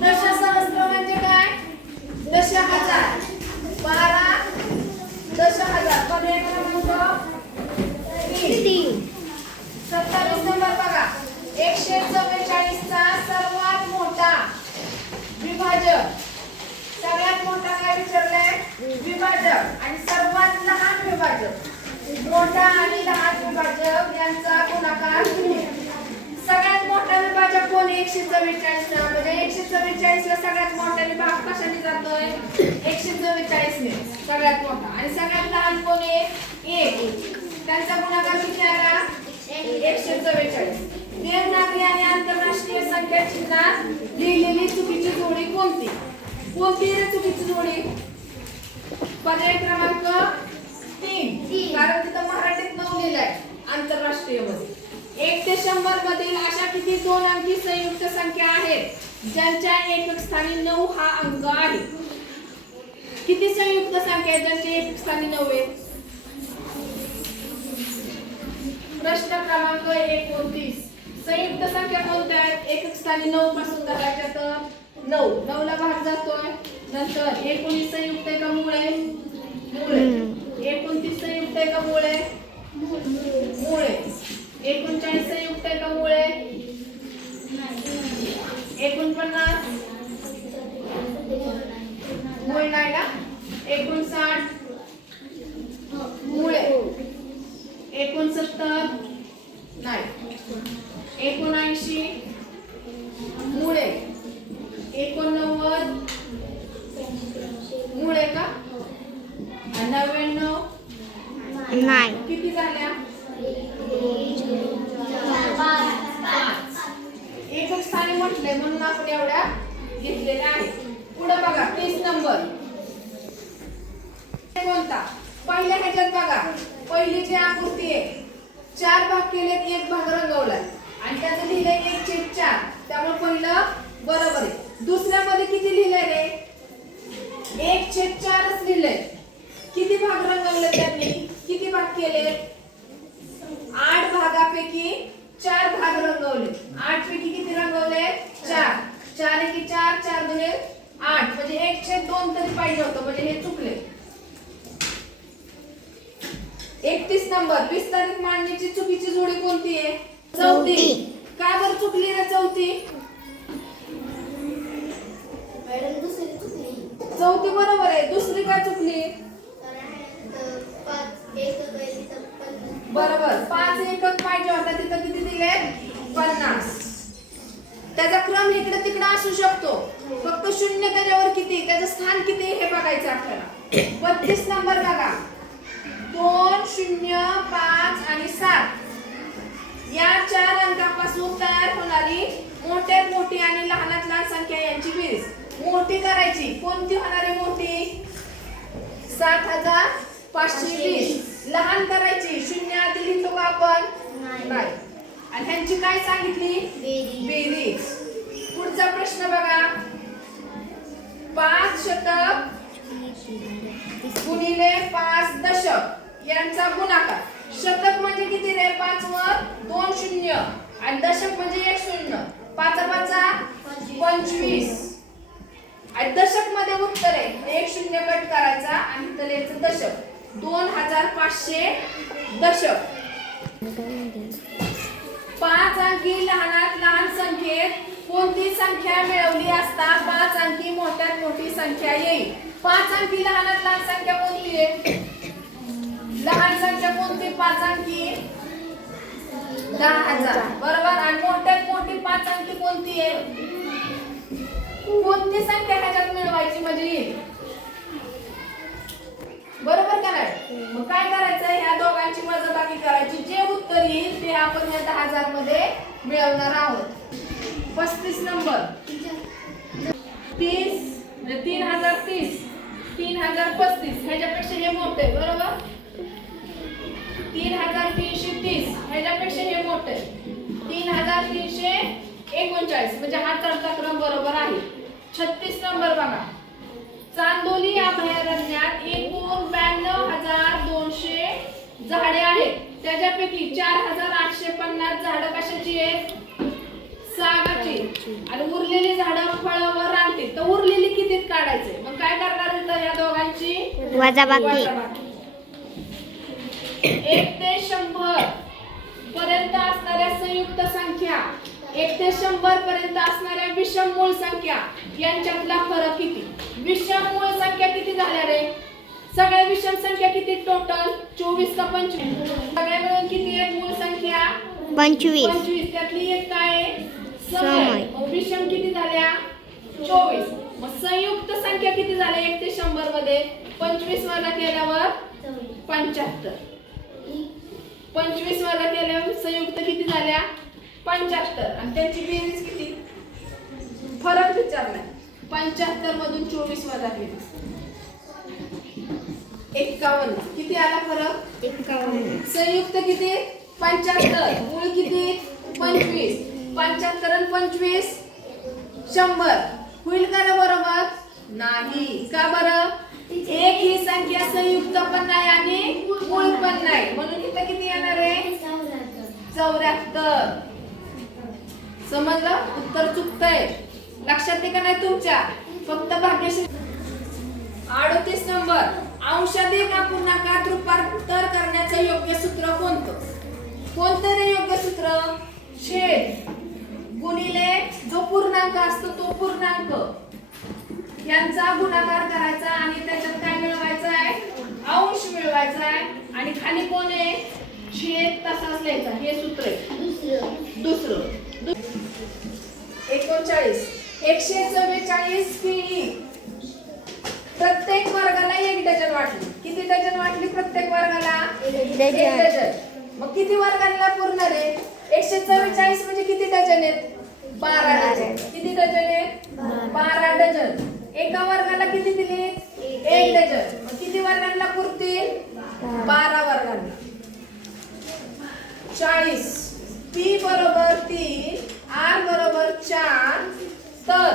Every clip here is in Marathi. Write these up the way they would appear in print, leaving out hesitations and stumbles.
दशसहस्त्र म्हणजे काय? 10,000. 12 10,000. पर्याय क्रमांक 3. 27 नंबर बघा. 144 चा सर्वात मोठा विभाजक. सगळ्यात मोठा काय विचारलंय? विभाजक. आणि सर्वात लहान विभाजक. मोठा आणि लहान विभाजक यांचा गुणाकार किती? सगळ्यात मोठा विभाजक कोण? 144. म्हणजे 144 ला सगळ्यात मोठा भाग कशाने जातोय? 144 ने सगळ्यात मोठा. आणि सगळ्यात लहान कोण आहे? 1. त्यांचा गुणाकार किती आला? 144. देवनागरी आणि आंतरराष्ट्रीय संख्या चिन्हात लिहिलेली चुकीची जोडी कोणती? कोणती रे चुकीची जोडी? पर्याय क्रमांक 3. कारण तिथं मराठीत 9 लिहिलंय आंतरराष्ट्रीय मध्ये. 1 ते 100 मधील अशा किती 2 अंकी संयुक्त संख्या आहेत ज्यांच्या एकक स्थानी 9 हा अंक आहे? किती संयुक्त संख्या आहेत ज्यांच्या एकक स्थानी 9 आहे? प्रश्न क्रमांक 29. संयुक्त संख्या कोणत्या आहेत? एकक स्थानी 9 पासून धरायच्या तर 9 ला भाग जातोय. नंतर 19 संयुक्त आहे का मुळे? मुळे. 29 संयुक्त आहे का मुळे? मुळे. 39 संयुक्त आहे का मुळे? 49 मुळे नाही ना. 59 मुळे. 69 नाही. 79 मुळे. 89 मुळे का? 99 नाही. किती झाल्या? 5. एकक स्थानी म्हटले म्हणून आपण एवढ्या घेतलेल्या आहेत. पुढे बघा 30 नंबर कोणता? पहिल्या ह्याच्यात बघा. पहिली जी आकृती आहे 4 भाग केलेत, 1 भाग रंगवलाय आणि त्याचं लिहिलंय 1/4. त्यामुळे पहिलं बरोबर आहे. दुसऱ्यामध्ये किती लिहिलंय रे? 1/4च लिहिलंय. किती भाग रंगवले त्यांनी? किती भाग केले? 8 भागापैकी 4 भाग रंगवले. 8 पैकी किती रंगवले? 4. 4 एकी 4, 4 दुने 8. म्हणजे 1/2 तरी पाहिजे होतं. म्हणजे हे चुकले. 31 नंबर. विस्तारित मांडणीची चुकीची जोडी कोणती आहे? चौथी. का बरं चुकली रे चौथी? चौथी बरोबर आहे. दुसरी का चुकली? बरोबर. 5 एकक पाहिजे होता. तिथं किती दिले? 50. त्याचा क्रम इकडे तिकडे असू शकतो. फक्त 0 त्याच्यावर किती, त्याचं स्थान किती हे बघायचं आपल्याला. 32 नंबर बघा. 2, 0, 5 आणि 7 या 4 अंकापासून तयार होणारी मोठ्यात मोठी आणि लहानात लहान संख्या यांची बेरीज. मोठी करायची. कोणती होणार आहे मोठी? 7,520. लहान करायची. 0 आधी लिहितो का आपण? नाही. आणि ह्यांची काय सांगितली? बेरीज. पुढचा प्रश्न बघा. 5 शतक गुणिले 5 दशक यांचा गुणाकार. शतक म्हणजे किती रे? 5 वर 2 शून्य आणि दशक म्हणजे 1 शून्य. 5 5 25. आणि दशक मध्ये उत्तर आहे 1 शून्य कट करायचा आणि इथं लिहायचं दशक. 2500 दशक. 5 अंकी लहानात लहान संख्येत कोणती संख्या मिळवली असता 5 अंकी मोठ्यात मोठी संख्या येईल? 5 अंकी लहानात लहान संख्या कोणती आहे? लहान संख्या कोणती? 5 अंकी 10,000. बरोबर. आणि मोठ्यात मोठी 5 अंकी कोणती आहे? कोणती संख्या ह्याच्यात मिळवायची म्हणजे येईल? बरोबर का नाही? मग काय करायचं? ह्या दोघांची वजाबाकी करायची. जे उत्तर येईल ते आपण या 10,000 मध्ये मिळवणार आहोत. 35 नंबर. 30 म्हणजे 3030 3035 ह्याच्यापेक्षा हे मोठे. बरोबर. 3330 ह्याच्यापेक्षा हे मोठे. 3339 म्हणजे हा चढता क्रम बरोबर आहे. 36 नंबर बघा. चांदोली अभयारण्यात एकूण 92,200 झाडे आहेत. त्याच्यापैकी 4,850 झाडं कशाची आहेत? सागाची आणि उरलेली झाडं फळं व रानटी. तर उरलेली कितीत काढायचे? मग काय करणार इथं या दोघांची वजाबाकी. 1 ते 100 पर्यंत असणाऱ्या संयुक्त संख्या, 1 ते 100 पर्यंत असणाऱ्या विषम मूळ संख्या यांच्यातला फरक किती? विषम मूळ संख्या किती झाल्या रे? सगळ्या विषम संख्या किती टोटल? 24 का 25? सगळ्या मिळून किती आहेत मूळ संख्या? 25. 25. त्यातली एक काय आहे? सम सम. आहे. मग विषम किती झाल्या? 24. मग संयुक्त संख्या किती झाल्या 1 ते 100 मध्ये? 25 वजा केल्यावर 75. 25 वजा केल्यावर संयुक्त किती झाल्या? 75. आणि त्यांची बेरीज किती? फरक विचारलाय. 75 मधून 24 वजा केली 51. किती आला फरक? 51. संयुक्त किती? 75. मूळ किती? 25. 75 आणि 25 100. होईल का रे बरोबर? नाही. का बरं? एक ही संख्या संयुक्त पण नाही आणि मूळ पण नाही, म्हणून इथं किती येणार आहे? 74. समजलं? उत्तर चुकतंय. लक्षात आहे का नाही तुमच्या? फक्त भाग्यश्री. 38 नंबर. अंशाधिक अपूर्णांकात रूपांतर करण्याचं योग्य सूत्र कोणतं? कोणतं रे योग्य सूत्र? छेद गुणिले जो पूर्णांक असतो तो पूर्णांक यांचा गुणाकार करायचा आणि त्याच्यात काय मिळवायचं आहे? अंश मिळवायचा आहे. आणि खाली कोण आहे? छेद तसाच लिहायचा. हे सूत्र आहे दुसरं. 39. 144 केळी प्रत्येक वर्गाला 1 डझन वाटली. किती डझन वाटली प्रत्येक वर्गाला? 1 डझन. मग किती वर्गांना पुरणार आहे? 144 म्हणजे किती डझन आहेत? 12 डझन. किती डझन आहेत? 12 डझन. एका वर्गाला किती दिली? 1 डझन. मग किती वर्गांना पुरतील? 12 वर्गांना. 40. P बरोबर 3, R बरोबर 4. तर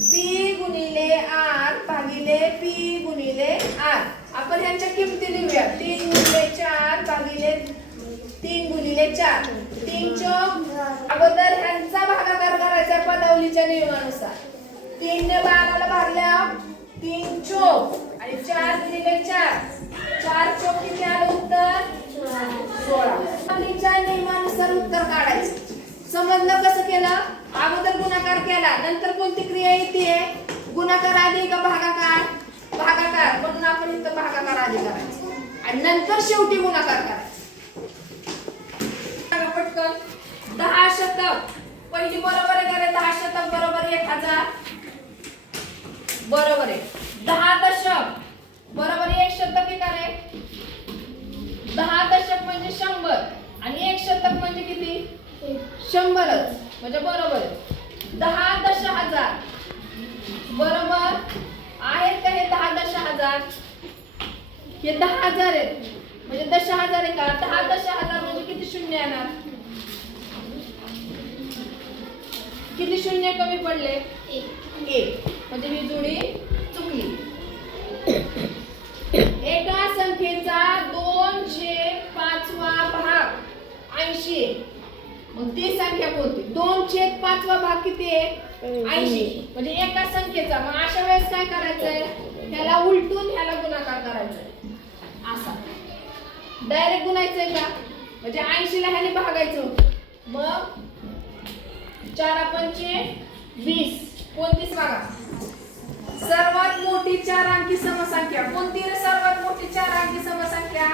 P गुणिले R भागिले P गुणिले R. आपण ह्यांच्या किमती लिहूया. 3 गुणिले 4 भागिले 3 गुणिले 4. 3 चौक. अगोदर ह्यांचा भागाकार करायचा पदावलीच्या नियमानुसार. 3 ने 12 ला भागल्या 3 चौक आणि 4 गुणिले 4. 4 चौक किती आलं उत्तर? 16. पदावलीच्या नियमानुसार उत्तर काढायचं. समजलं कसं केलं? अगोदर गुणाकार केला, नंतर कोणती क्रिया येते? गुणाकार आधी का भागाकार? भागाकार. म्हणून आपण इथं भागाकार आधी करायचं आणि नंतर शेवटी गुणाकार करायचा. पटकन 10 शतक. पहिली बरोबर आहे का रे? 10 शतक बरोबर 1000. बरोबर आहे. 10 दशक बरोबर 1 शतक आहे का रे? 10 दशक म्हणजे 100 आणि 1 शतक म्हणजे किती? 100च. म्हणजे बरोबर आहे. 10 दशहजार बरोबर आहेत का हे? 10 दशहजार हे 10,000 आहेत म्हणजे 10,000 आहे का? 10 दशहजार म्हणजे किती शून्य येणार? किती शून्य कमी पडले? 1. म्हणजे ही जोडी चुकली. एका संख्येचा 2/5 भाग 80. मग ती संख्या कोणती? 2/5 भाग किती आहे? 80. म्हणजे एका संख्येचा. मग अशा वेळेस काय करायचंय? त्याला उलटून ह्याला गुणाकार करायचंय. असा डायरेक्ट गुणायचंय का? म्हणजे 80 ला ह्याने भागायचं. मग 4 पंचे 20. कोणतीच बघा. सर्वात मोठी 4 अंकी समसंख्या कोणती रे? सर्वात मोठी 4 अंकी समसंख्या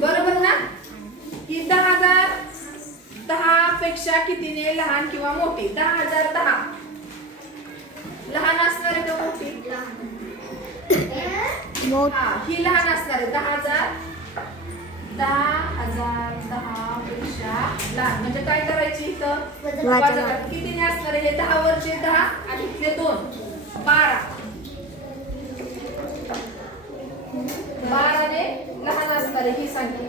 बरोबर ना? ही 10,000 10 पेक्षा कितीने लहान किंवा मोठी? 10,010 लहान असणार आहे का मोठी? ही लहान असणार आहे. 10,000 पेक्षा लहान. म्हणजे काय करायची इथं? कितीने असणार आहे? हे 10 वरचे 10 आणि इथले 2 12. 12 ने लहान असणार आहे ही संख्या.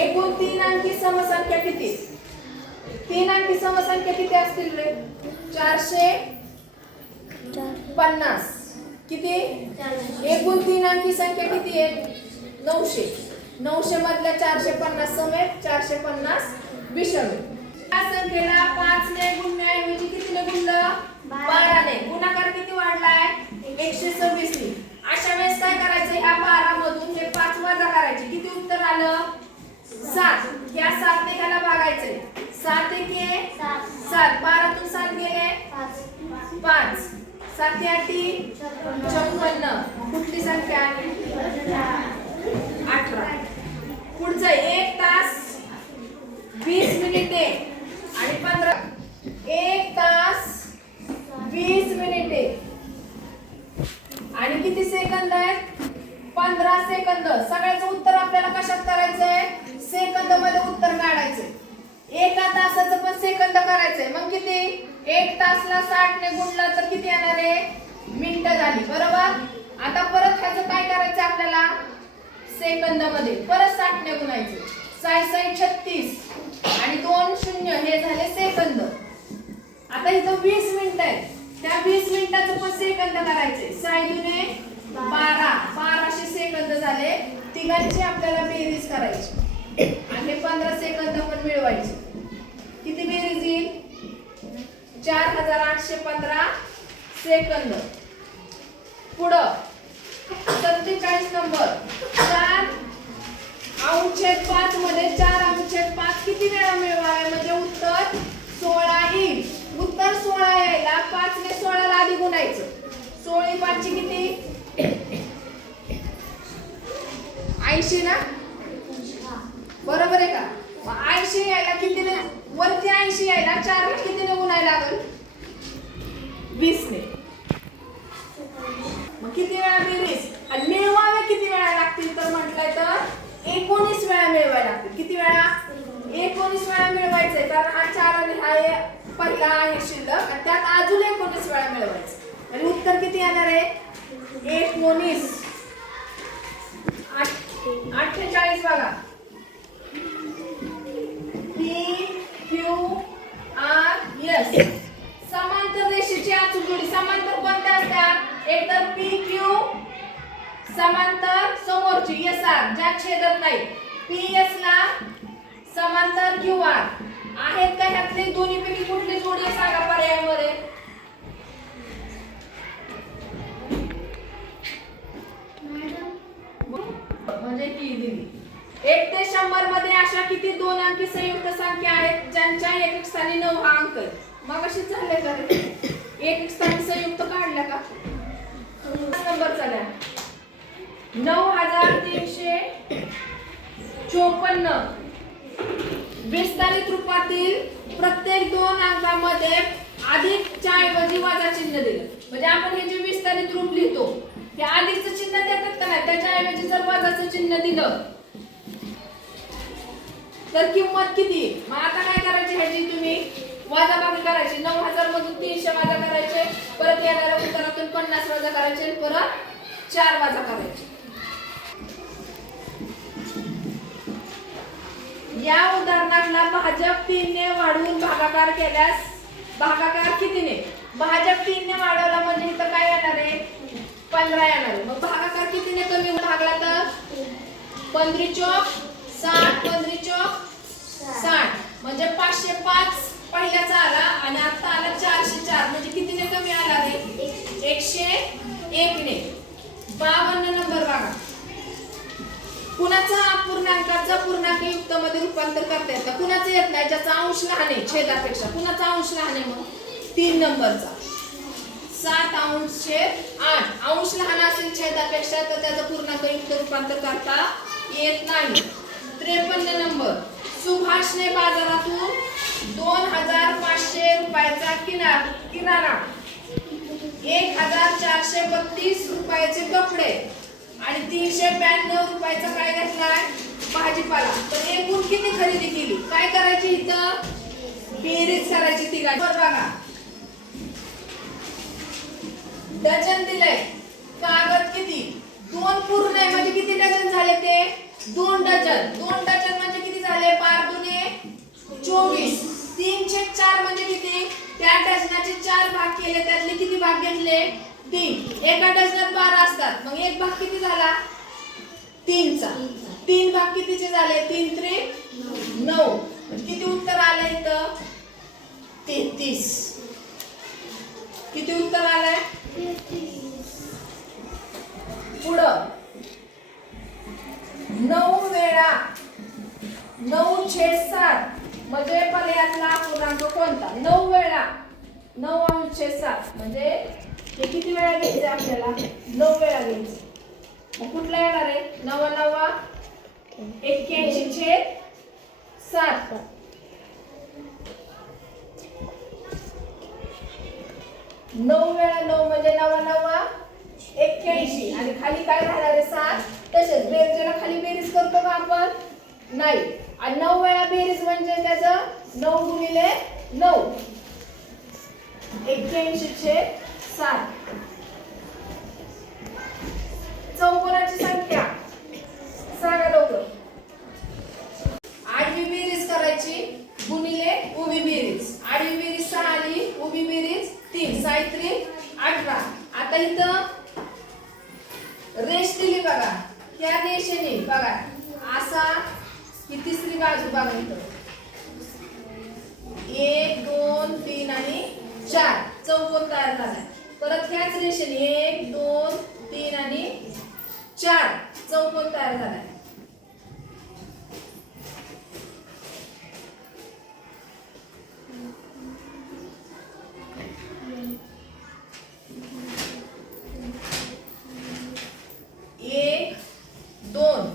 एकूण 3 अंकी समसंख्या किती? 3 अंकी समसंख्या किती असतील रे? 450. किती? एकूण 3 अंकी संख्या किती आहे? 900. 900 मधल्या 450 समेत 450 विषम आहे. या संख्येला 5 ने गुणण्याऐवजी कितीने गुणलं? 12 ने. गुणाकार किती वाढलाय? 126 ने. अशा वेळेस काय करायचं? ह्या 12 मधून हे 5 वजा करायचे. किती उत्तर आलं? 7. या 7 ने ह्याला भागायचंय. 7 एके 7. 12 तून 7 गेले 5. 7 8 56. कुठली संख्या? 18. पुढचं 1 तास 20 मिनिटे आणि 15. 1 तास 20 मिनिटे आणि किती सेकंद आहेत? 15 सेकंद. सगळ्याचं उत्तर आपल्याला कशात करायचंय? सेकंद मध्ये उत्तर काढायचंय. एका तासाचं पण सेकंद करायचंय. मग किती? 1 तासला 60 ने गुणलं तर किती येणार आहे? मिनिटं झाली. बरोबर. आता परत ह्याचं काय करायचं आपल्याला? सेकंद मध्ये परत 60 ने गुणायचं. 6 36 आणि 2 0 हे झाले सेकंद. आता इथं 20 मिनिटं आहेत. त्या 20 मिनिटाचं पण सेकंद करायचे. 6 दुने 12. 1200 सेकंद झाले. तिघांची आपल्याला बेरीज करायची आणि हे 15 सेकंद पण मिळवायचे. किती बेरीज येईल? 4815 सेकंद. पुढं 47 नंबर. 4/5 मध्ये 4/5 किती वेळा मिळवावे म्हणजे उत्तर 16 येईल. उत्तर 16 यायला 5 ने 16 ला आधी गुणायचं. 16 5 ची किती? 80 ना? बरोबर आहे का? मग 80 यायला कितीने? वरती 80 यायला 4 ला कितीने गुणायला लागेल? 20 ने. मग किती वेळा बेरीज आणि मिळवावे किती वेळा लागतील तर म्हटलंय तर 19 वेळा मिळवायला लागतील. किती वेळा? 19 वेळा मिळवायचंय. कारण हा 4 आणि हा पहिला आहे शिल्लक आणि त्यात अजून 19 वेळा मिळवायचं. आणि उत्तर किती येणार आहे? 19. 48 बघा. P Q R S. समांतर रेषेची अचूक जोडी. समांतर कोणत्या असतात? एक तर P Q समांतर समोरची S R ज्या छेदत नाही. P S ला समांतर Q R आहेत का? ह्यातली दोन्हीपैकी कुठली जोडी आहे सांगा पर्यायामध्ये? म्हणजे की दिली. 1 ते 100 मध्ये अशा किती 2 अंकी संयुक्त संख्या आहेत ज्यांच्या एकक स्थानी 9 हा अंक आहे? मग अशी झाले का रे? एकक स्थानी संयुक्त काढल्या का? नंबर चला 9354. विस्तारित रूपातील प्रत्येक 2 अंकामध्ये अधिकच्या ऐवजी वजा चिन्ह दिलं. म्हणजे आपण हे जे विस्तारित रूप लिहितो हे अधिकचं चिन्ह देतात का नाही? त्याच्या ऐवजी जर वजाचं चिन्ह दिलं तर किंमत किती? मग आता काय करायची? ह्याची तुम्ही वजाबाकी करायची. 9000 मधून 300 वजा करायचे. परत येणाऱ्या उत्तरातून 50 वजा करायचे. परत 4 वजा करायचे. या उदाहरणातला भाजक 3 ने वाढवून भागाकार केल्यास भागाकार कितीने? भाजक 3 ने वाढवला म्हणजे इथं काय येणार आहे? 15 येणार आहे. मग भागाकार कितीने कमी भागला तर 15 चौक 60. 15 चौक 60 म्हणजे 505 पहिल्याचा आला आणि आता आला 404 म्हणजे कितीने कमी आला रे? 101 ने. 52 नंबर बघा. कुणाचा अपूर्णांकाचा पूर्णांक युक्त मध्ये रूपांतर करता येतं? कुणाचं येत नाही? ज्याचा अंश लहान आहे छेदापेक्षा. कुणाचा अंश लहान आहे? मग 3 नंबरचा. 7/8. अंश लहान असेल छेदापेक्षा तर त्याचं पूर्णांक युक्त रूपांतर करता येत नाही. 53 नंबर. सुभाषने बाजारातून 2500 रुपयाचा किराणा 1432 रुपयाचे कपडे आणि 392 रुपयाचा काय घेतलाय? भाजीपाला. तर एकूण किती खरेदी केली? काय करायची इथं? बेरीज करायची तिघांची. बघा डझन दिलंय. कागद किती? 2 पूर्ण आहे म्हणजे किती डझन झाले ते? 2 डझन. 2 डझन म्हणजे किती झाले? 12 दुने 24. 3/4 म्हणजे किती? त्या डझनाचे 4 भाग केले. त्यातले किती भाग घेतले? 3. एका डझनात 12 असतात. मग एक भाग किती झाला? 3चा. 3 भाग कितीचे झाले? 3 3 9. म्हणजे किती उत्तर आलं इथं 33. किती उत्तर आलंय पुढं 9 वेळा 9/7 म्हणजे पर्यायातला अपूर्णांक कोणता? 9 वेळा 9/7 म्हणजे हे किती वेळा घ्यायचे आपल्याला? 9 वेळा घ्यायचे. मग कुठला येणार आहे? 9 81/7. 9 वेळा 9 म्हणजे 9 81 आणि खाली काय राहणार आहे 7. तसेच बेरजेला खाली बेरीज करतो का आपण? नाही. आणि 9 वेळा बेरीज म्हणजे त्याचं 9 गुणिले 9 81/7. चौकोनाची संख्या सांगा लवकर. आडवी बेरीज करायची गुणिले उभी बेरीज. आडवी बेरीज 6 आली, उभी बेरीज 3, 6 3 18. आता इथं रेष दिली बघा. त्या रेषेने बघा असा ही तिसरी बाजू बघा इथं 1 2 3 आणि 4 चौकोन तयार झालाय. परत ह्याच रेषेने 1 2 3 आणि 4 चौकोन तयार झालाय. एक 2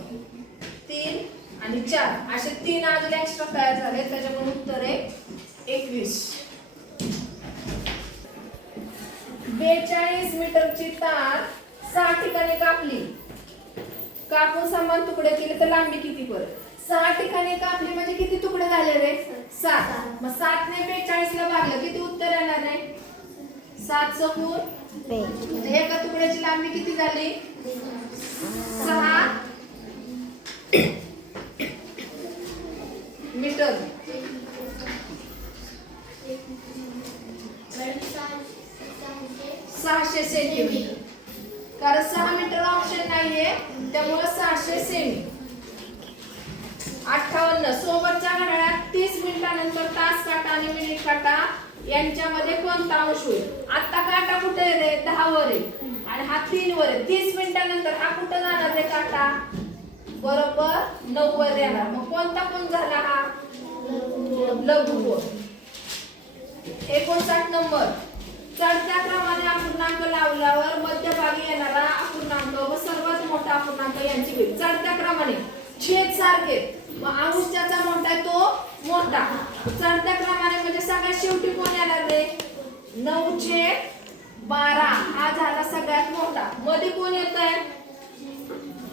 3 आणि 4 असे 3 अजून एक्स्ट्रा तयार झाले. त्याच्यामुळे उत्तर आहे 21. 42 मीटरची तार 6 ठिकाणी कापली. कापून समान तुकडे केले तर लांबी किती परत? 6 ठिकाणी कापली म्हणजे किती तुकडे झाले रे? 7. मग 7 ने 42 ला भागलं किती उत्तर येणार आहे? 7 चौकोन म्हणजे एका तुकड्याची लांबी किती झाली? 6 मीटर. सहाशे सेंटीमीटर. कारण 6 मीटर ऑप्शन नाहीये त्यामुळे 600 सेमी. 58 सोबतच्या घड्याळात 30 मिनिटानंतर तास काटा आणि मिनिट काटा यांच्यामध्ये कोणता अंश होईल? आता काटा कुठे आहे रे? 10 वर आहे आणि हा 3 वर आहे. 30 मिनिटानंतर हा कुठे जाणार रे काटा? बरोबर 9 वर येणार. मग कोणता कोण झाला हा? लघुकोन. 59 नंबर. चढत्या क्रमाने अपूर्णांक लावल्यावर मध्यभागी येणारा अपूर्णांक व सर्वात मोठा अपूर्णांक यांची बेरीज. चढत्या क्रमाने छेद सारखे मग अंश ज्याचा मोठा आहे तो मोठा. चढत्या क्रमाने म्हणजे सगळ्यात शेवटी कोण येणार रे? 9/12 हा झाला सगळ्यात मोठा. मध्ये कोण येत आहे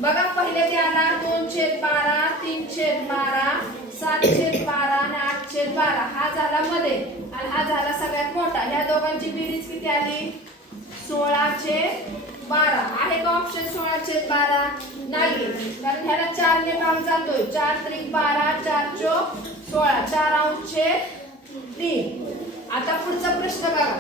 बघा? पहिले ते आला 2/12 3/12 7/12 आणि 8/12 हा झाला मध्ये आणि हा झाला सगळ्यात मोठा. ह्या दोघांची बेरीज किती आली? 16/12. आहे का ऑप्शन 16/12? नाही, कारण ह्याला 4 ने भाग जातोय. 4 त्रिक 12 4 चोक 16 4 अंश 3. आता पुढचा प्रश्न बघा.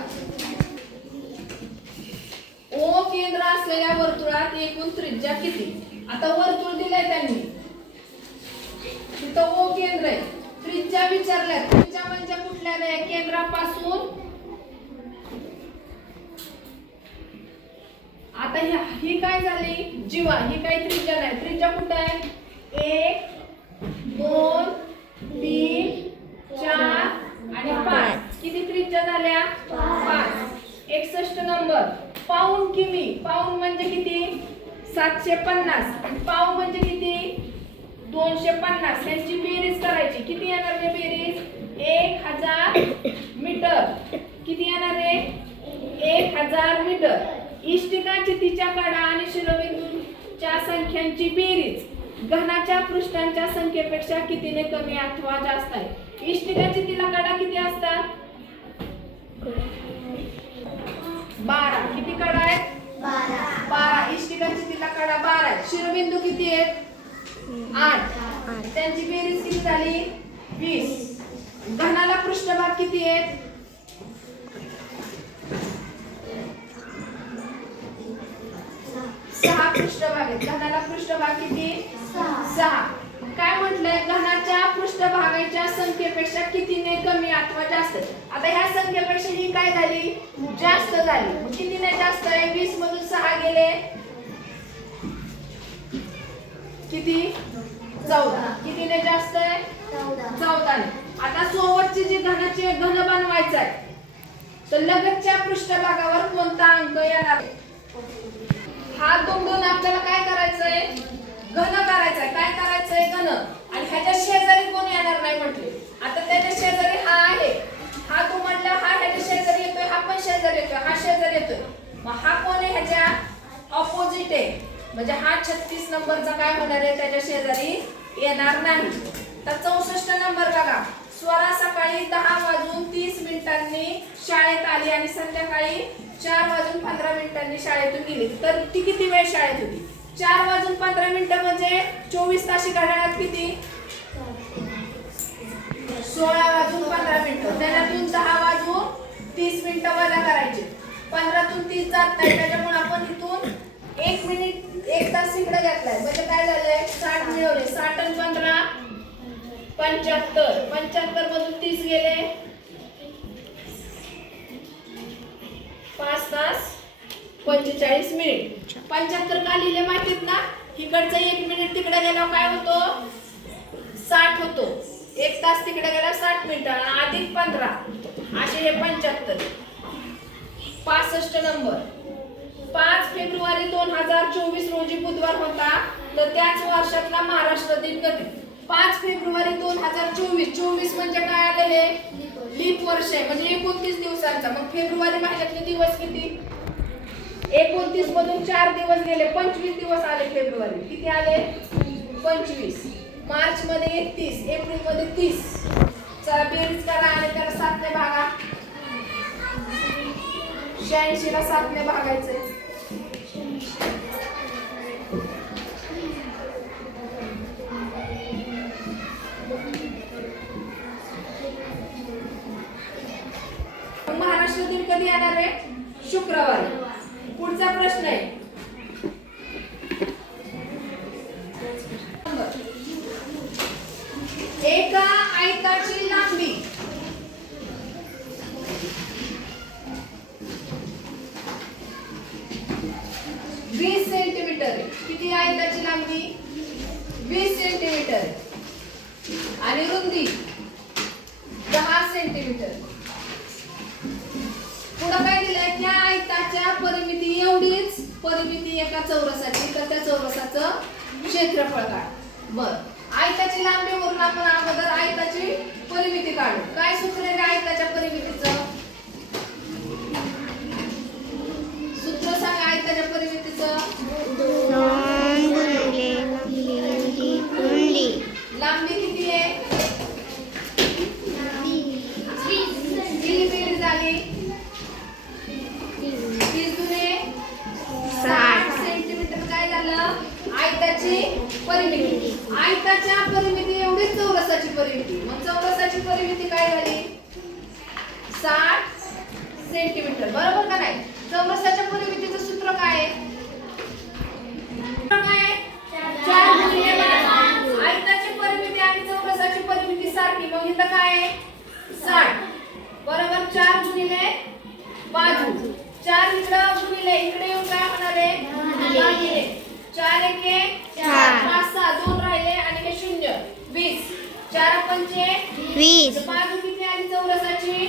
ओ केंद्र असलेल्या वर्तुळात एकूण त्रिज्या किती? आता वर्तुळ दिलंय त्यांनी, तिथं ओ केंद्र आहे. त्रिज्या विचारल्या. त्रिज्या म्हणजे कुठल्या रे? केंद्रापासून आता ही काय झाली? जीवा. ही काही त्रिज्या नाही. त्रिज्या कुठे आहे? 1 2 3 4 आणि 5. किती त्रिज्या झाल्या? 5. 61 नंबर. पाऊण किमी. पाऊण म्हणजे किती? 750. पाऊण म्हणजे किती? 250. यांची बेरीज करायची. किती येणार रे बेरीज? 1000 मीटर. किती येणार रे? 1000 मीटर. इष्टिकाची तिच्या कडा आणि शिरोबिंदूच्या संख्यांची बेरीज घनाच्या पृष्ठांच्या संख्येपेक्षा कितीने कमी अथवा जास्त आहे? इष्टिकाची तिला कडा किती असतात? 12. किती कडा आहेत? 12. इष्टिकाची तिला कडा 12 आहेत. शिरोबिंदू किती आहेत? 8. त्यांची बेरीज किती झाली? 20. घनाला पृष्ठभाग किती आहेत? 6 पृष्ठभाग आहेत. घनाला पृष्ठभाग किती? 6. काय म्हटलंय, घनाच्या पृष्ठभागाच्या संख्येपेक्षा कितीने कमी अथवा जास्त. आता ह्या संख्येपेक्षा ही काय झाली, जास्त झाली. मग कितीने जास्त आहे, 20 मधून 6 गेले किती, 14. कितीने जास्त आहे, 14 ने. आता सोबतची जी घनाची घन बनवायचा आहे, तर लगतच्या पृष्ठभागावर कोणता अंक येणार. हा दुमडून आपल्याला काय करायचंय, घन करायचंय. काय करायचंय, घन. आणि ह्याच्या शेजारी कोण येणार नाही म्हटले. आता त्याच्या शेजारी हा आहे, हा तो म्हटला, हा ह्याच्या शेजारी येतोय, हा पण शेजारी येतोय, हा शेजारी येतोय. मग हा कोण आहे, ह्याच्या ऑपोजिट आहे. म्हणजे हा 36 नंबरचा काय होणार आहे, त्याच्या शेजारी येणार नाही. तर 64 नंबर बघा. स्वरा सकाळी 10:30 शाळेत आली आणि संध्याकाळी 4:15 शाळेतून गेली. तर ती किती वेळ शाळेत होती. 4:15 म्हणजे 24 ताशी घड्याळात किती, 16:15. त्याच्यातून 10:30 वजा करायचे. 15तून 30 जात नाही, त्याच्यामुळे आपण इथून 1 मिनिट 1 तास इकडे घेतलाय. म्हणजे काय झालंय, 60 मिळवले. 60 आणि 15 75. 75 मधून 30 गेले, 5 तास 45 मिनिट. 75 का लिहिले माहितीत ना, इकडचं 1 मिनिट तिकडे गेल्यावर काय होतो, 60 होतो. 1 तास तिकडे गेला 60 मिनिट अधिक 15 असे हे 75. 65 नंबर. 5 फेब्रुवारी 2024 रोजी बुधवार होता, तर त्याच वर्षातला महाराष्ट्र दिन कधी. 5 फेब्रुवारी 2024. 24 म्हणजे काय आलेले, लीप वर्ष आहे. म्हणजे 29 दिवसांचा. मग फेब्रुवारी महिन्यातले दिवस किती, 29 मधून 4 दिवस गेले, 25 दिवस आले फेब्रुवारी. किती आले, 25. मार्च मध्ये 31, एप्रिल मध्ये 30. चला बेरीज करा आणि त्याला 7 ने भागा. 86 ला 7 ने भागायचे. महाराष्ट्र दिन कधी येणार आहे, शुक्रवारी. पुढचा प्रश्न आहे, एका आयताची लांबी वीस सेंटीमीटर आहे. किती आयताची लांबी, 20 सेंटीमीटर आहे. आणि रुंदी 10 सेंटीमीटर. पुढे काय दिलंय, त्या आयताच्या परिमिती एवढीच परिमिती एका चौरसाची, तर त्या चौरसाचं क्षेत्रफळ काढ. बर, आयताची लांबीवरून आपण अगोदर आयताची परिमिती काढू. काय सूत्र आहे आयताच्या परिमितीचं, सूत्र सांगा आयताच्या परिमितीचं. लांबी किती आहे, 20 झाली. 20 दुने 60 सेंटीमीटर काय झालं, आयताची परिमिती. आयताच्या परिमिती एवढीच चौरसाची परिमिती. मग चौरसाची परिमिती काय झाली, 60 सेंटीमीटर. बरोबर का नाही. चौरसाच्या परिमितीचं सूत्र काय आहे, काय 4 गुणिले 5. आयताची परिमिती आणि चौरसाची परिमिती सारखी. मग इथं काय आहे, 60 बरोबर 4 गुणिले बाजू. 4 इकडं गुणिले इकडे येऊन काय होणार आहे, भागिले. 4 एके 4, 5 6 2 राहिले आणि हे 0 20. 4 पंचे 20. बाजू किती आली चौरसाची,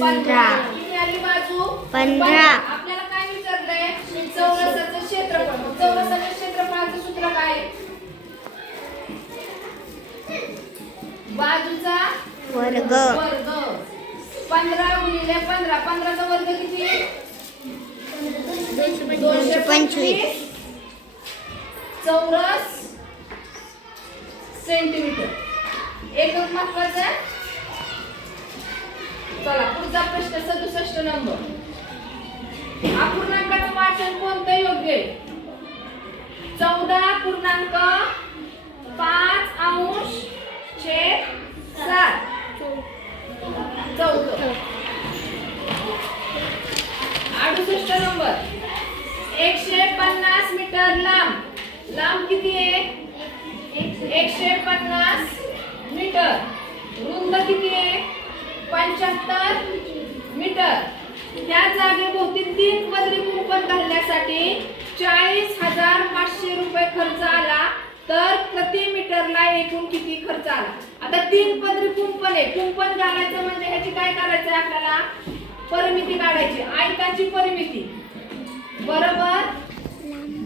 15. किती आली बाजू, 15. आपल्याला काय विचारलंय, चौरसाचं क्षेत्रफळ. चौरसाच्या क्षेत्रफळाचं सूत्र काय, बाजूचा वर्ग. 15 गुणिले 15. 15 चा वर्ग किती, 225 चौरस सेंटीमीटर. एकक महत्वाचा आहे. चला पुढचा प्रश्न 67 नंबर. अपूर्णांकाचं वाचन कोणतं योग्य आहे, 14.5 अंश छेद 7. चौथं. 68 नंबर. 150 मीटर लांब. लांब किती आहे, 150 मीटर. रुंद किती आहे 75 मीटर. त्या जागेभोवती 3 मजली कुंपण घालण्यासाठी 40,500 रुपये खर्च आला तर प्रति मीटरला एकूण किती खर्च आला. आता 3 पदरी कुंपण आहे. कुंपण घालायचं म्हणजे ह्याची काय करायचं आहे आपल्याला परिमिती काढायची. आयताची परिमिती बरोबर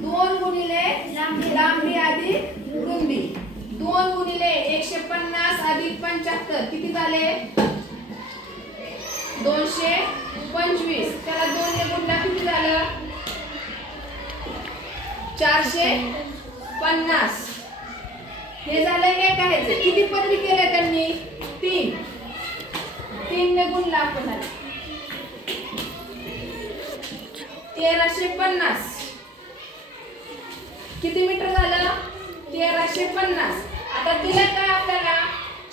2 गुणिले लांबी अधिक रुंदी. 2 गुणिले 150 अधिक 75 किती झाले 225. त्याला 2 ने गुणला किती झालं 450. हे झालं एक आहे. किती पदरी केले त्यांनी 3 ने गुणला आपण 1350. किती मीटर झालं 1350. आता दिलं काय आपल्याला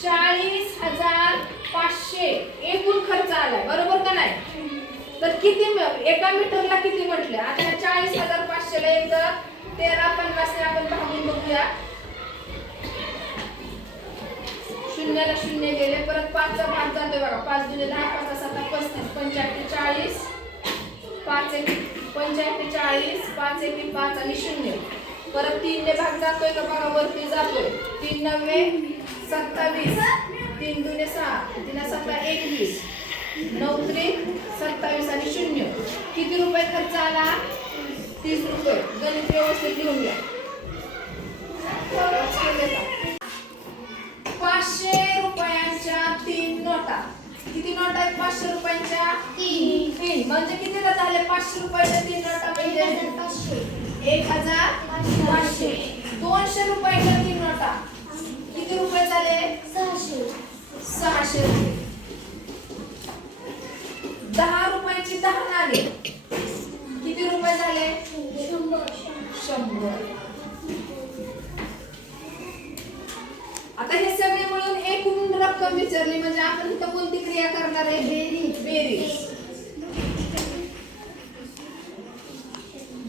40,500 एकूण खर्च आलाय बरोबर का नाही. तर किती एका मीटरला किती म्हटलं. आता 40,500 ला एकदा 1350 ने आपण भागून बघूया. शून्याला शून्य गेले परत 5 चा भाग जातोय बघा. 5 गुणिले 10 5 7 35 85 40 5 1 85 40 5 1 5 आणि 0 परत 3 ने भाग जातोय का बघा वरती जातोय. 3 9 27 3 दुने 6 3 7 21 9 3 27 आणि 0 किती रुपये खर्च आला 30 रुपये. गणित व्यवस्थित लिहून घ्या. 500 रुपयांच्या 3 नोटा. किती नोटा आहेत 500 रुपयांच्या 3 म्हणजे किती झाले 500 रुपयाच्या 3 नोटा म्हणजे 1,500. 200 रुपयाच्या 3 नोटा किती रुपये झाले 600 रुपये. 10 रुपयाची 10 नाणी किती रुपये झाले 100. आता हे सगळे मिळून एकूण रक्कम विचारली म्हणजे आपण इथं कोणती क्रिया करणार आहे बेरीज.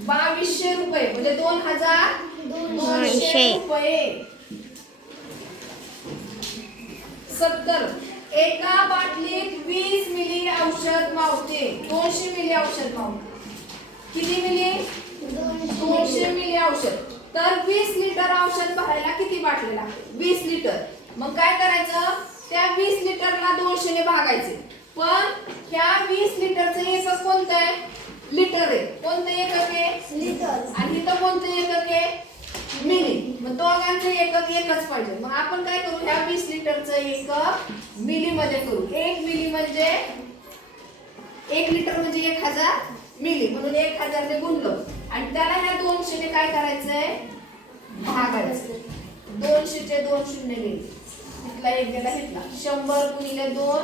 2200 रुपये म्हणजे 2,200 रुपये. 70 एका बाटलीत 20 मिली औषध मावते. 200 मिली औषध मावते. किती मिली 200 मिली औषध. तर 20 लिटर औषध भरायला किती बाटल्या लागतात 20 लिटर. मग काय करायचं त्या 20 लिटरला 200 ने भागायचे. पण ह्या 20 लिटरचं एकक कोणतं आहे लिटर आहे. कोणतं एकक आहे लिटर. आणि इथं कोणतं एकक आहे मिली. मग दोघांचं एकक एकच पाहिजे. मग आपण काय करू ह्या 20 लिटरचं एकक मिली मध्ये करू. 1 मिली म्हणजे 1 लिटर म्हणजे 1000 मिली म्हणून 1000 ने गुणलं आणि त्याला ह्या 200 ने काय करायचंय भागायचं. 200 चे 2 शून्य गेले इथला एक गेला इथला 100 गुणिले 2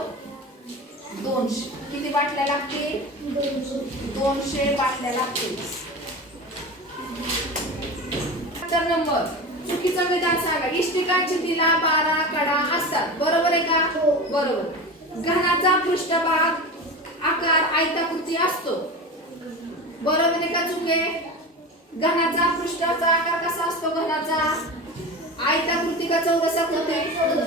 200 किती बाटल्या लागतील 200 बाटल्या लागतील. तर नंबर चुकीचं विधान सांगा. इष्टिकाची तिला 12 कडा असतात बरोबर आहे का बरोबर. घनाचा पृष्ठभाग आकार आयताकृती असतो बरोबर आहे का चुके. घनाचा पृष्ठाचा आकार कसा असतो घनाचा आयताकृती का चौरसाकृती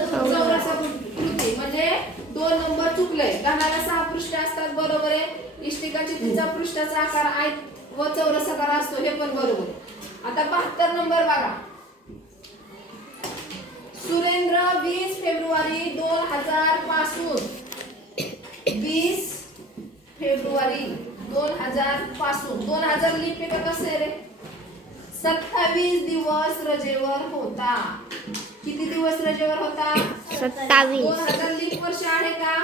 चौरसाकृती म्हणजे 2 नंबर चुकले. घनाला 6 पृष्ठ असतात बरोबर आहे. इष्टिकाची तिचा पृष्ठाचा आकार आयत व चौरसाकार असतो हे पण बरोबर आहे. आता 72 नंबर बघा. सुरेंद्र 20 फेब्रुवारी 2000 पासून 20 फेब्रुवारी 2000 पासून 2000 लीप आहे का कसं आहे रे 27 दिवस रजेवर होता. किती दिवस रजेवर होता 27. 2000 लीप वर्ष आहे का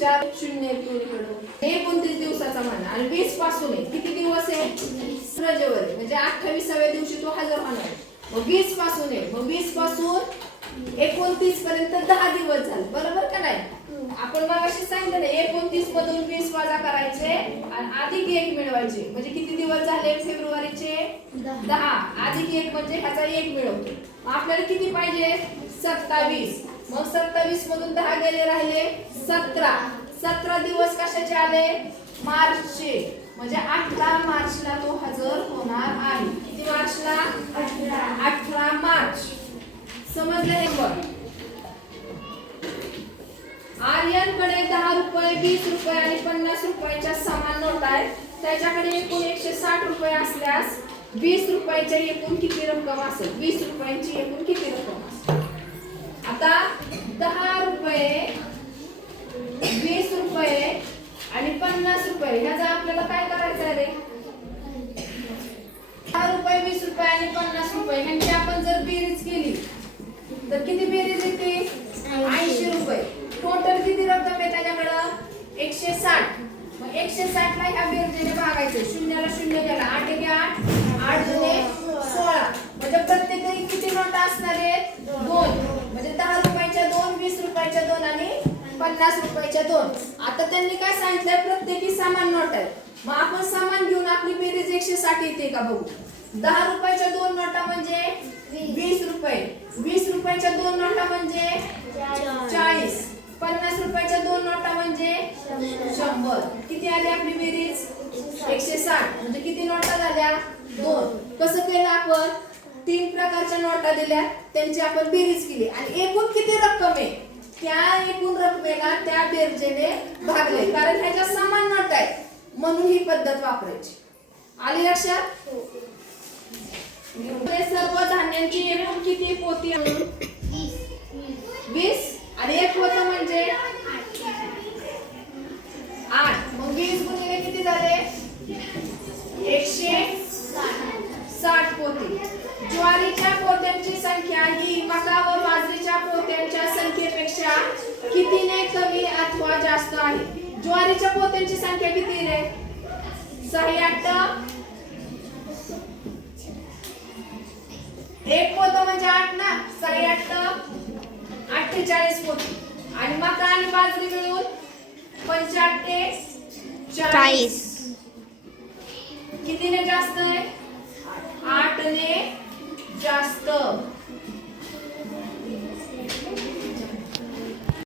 4 0 29 दिवसाचा महिना आणि 20 पासून आहे किती दिवस आहे रजेवर आहे म्हणजे 28व्या दिवशी तो हजर होणार. मग 20 पासून आहे मग 20 पासून 29 पर्यंत 10 दिवस झाले बरोबर का नाही. आपण मगाशी सांगितलं ना 29 मधून 20 वजा करायचे आणि अधिक 1 मिळवायचे म्हणजे किती दिवस झाले फेब्रुवारीचे 10 अधिक 1 म्हणजे ह्याचा 1 मिळवतो. आपल्याला किती पाहिजे 27. मग 27 मधून 10 गेले राहिले 17. 17 दिवस कशाचे आले मार्चचे म्हणजे 18 मार्चला तो हजर होणार आहे. किती मार्चला? 18 मार्च. समजलं हे बघ. आर्यनकडे 10 रुपये, 20 रुपये आणि 50 रुपयाच्या समान नोटा आहेत. त्याच्याकडे एकूण 160 रुपये असल्यास 20 रुपयाच्या एकूण किती रक्कम असेल? 20 रुपयांची एकूण किती रक्कम असेल? आता 10 रुपये, 20 रुपये आणि 50 रुपये ह्याचा आपल्याला काय करायचं आहे रे? 10 रुपये, 20 रुपये आणि 50 रुपये ह्यांची आपण जर बेरीज केली तर किती बेरीज येते? 80 रुपये. टोटल किती रक्कम आहे त्याच्याकडं? 160. मग 160 ला ह्या बेरजेने भागायचं. शून्याला शून्य गेला. 8 एके 8, 8 दुने 16. म्हणजे प्रत्येकी किती नोटा असणार आहेत? 2. म्हणजे 10 रुपयाच्या 2, 20 रुपयाच्या 2 आणि 50 रुपयाच्या 2. आता त्यांनी काय सांगितलंय? प्रत्येकी समान नोट आहेत. मग आपण समान घेऊन आपली बेरीज 160 येते का बघू. 10 रुपयाच्या 2 नोटा म्हणजे 20 रुपये. 20 रुपयाच्या 2 नोटा म्हणजे 40. 50 रुपयाच्या 2 नोटा म्हणजे 100. किती आली आपली बेरीज? 160. म्हणजे किती नोटा झाल्या? 2. कसं केलं आपण? 3 प्रकारच्या नोटा दिल्या, त्यांची आपण बेरीज केली आणि एकूण किती रक्कम आहे त्या एकूण रकमेला त्या बेरजेने भागले. कारण ह्याच्या समान नोटा आहेत म्हणून ही पद्धत वापरायची. आली लक्षात? सर्व धान्यांची एकूण किती पोती? 20. आणि एक पोतं म्हणजे 8. मग 20 गुणिले किती झाले? 160 पोती. ज्वारीच्या पोत्यांची संख्या ही मका व बाजरीच्या पोत्यांच्या संख्येपेक्षा कितीने कमी अथवा जास्त आहे? ज्वारीच्या पोत्यांची संख्या किती रे? 68. एक पोतं म्हणजे 8 ना. 68, 48 पोती. आणि मका आणि बाजरी मिळून 45, 40. कितीने जास्त आहे?